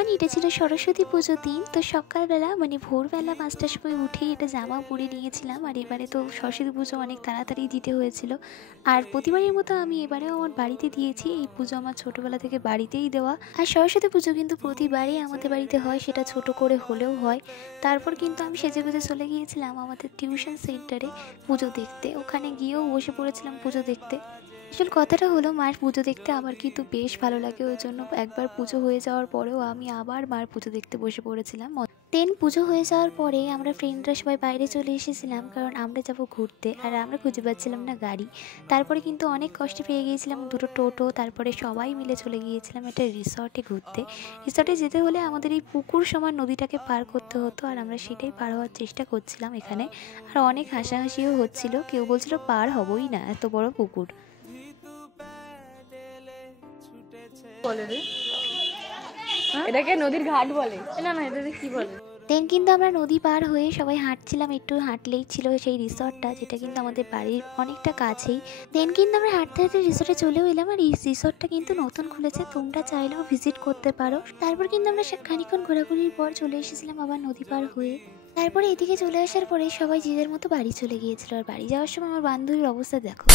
Everyone, এটা ছিল সরস্বতী পুজোর দিন। তো সকালবেলা মানে ভোরবেলা 5টার সময় উঠেই এটা জামা পরে নিয়েছিলাম। আর এবারে তো সরস্বতী পুজো অনেক তাড়াতাড়ি দিতে হয়েছিল। আর প্রতিবারের মতো আমি এবারেও আমার বাড়িতে দিয়েছি। এই পুজো আমার ছোটোবেলা থেকে বাড়িতেই দেওয়া। আর সরস্বতী পুজো কিন্তু প্রতিবারই আমাদের বাড়িতে হয়, সেটা ছোট করে হলেও হয়। তারপর কিন্তু আমি সেজেগুজে চলে গিয়েছিলাম আমাদের টিউশন সেন্টারে পুজো দেখতে। ওখানে গিয়েও বসে পড়েছিলাম পুজো দেখতে। আসল কথাটা হলো, মার পুজো দেখতে আমার কিন্তু বেশ ভালো লাগে। ওই জন্য একবার পুজো হয়ে যাওয়ার পরেও আমি আবার মার পুজো দেখতে বসে পড়েছিলাম। দেন পুজো হয়ে যাওয়ার পরে আমরা ফ্রেন্ডরা সবাই বাইরে চলে এসেছিলাম, কারণ আমরা যাব ঘুরতে। আর আমরা খুঁজে পাচ্ছিলাম না গাড়ি। তারপরে কিন্তু অনেক কষ্টে পেয়ে গিয়েছিলাম দুটো টোটো। তারপরে সবাই মিলে চলে গিয়েছিলাম একটা রিসর্টে ঘুরতে। রিসর্টে যেতে হলে আমাদের এই পুকুর সমান নদীটাকে পার করতে হতো, আর আমরা সেটাই পার হওয়ার চেষ্টা করছিলাম এখানে। আর অনেক হাসাহাসিও হচ্ছিল, কেউ বলছিল পার হবই না, এত বড় পুকুর। এটাকে নদীর ঘাট বলে না, না এটাকে কি বলে? দেন কিন্তু আমরা নদী পার হয়ে সবাই হাঁটছিলাম, একটু হাঁটলেই ছিল সেই রিসর্টটা, যেটা কিন্তু আমাদের বাড়ির অনেকটা কাছেই। দেন কিন্তু আমরা হাঁটতে হাঁটতে রিসর্টে চলেও এলাম। আর এই রিসর্টটা কিন্তু নতুন খুলেছে, তোমরা চাইলেও ভিজিট করতে পারো। তারপর কিন্তু আমরা খানিক্ষণ ঘোরাঘুরির পর চলে এসেছিলাম আবার নদী পার হয়ে। তারপরে এদিকে চলে আসার পরে সবাই যে যার মতো বাড়ি চলে গিয়েছিল। আর বাড়ি যাওয়ার সময় আমার বান্ধবীর অবস্থা দেখো।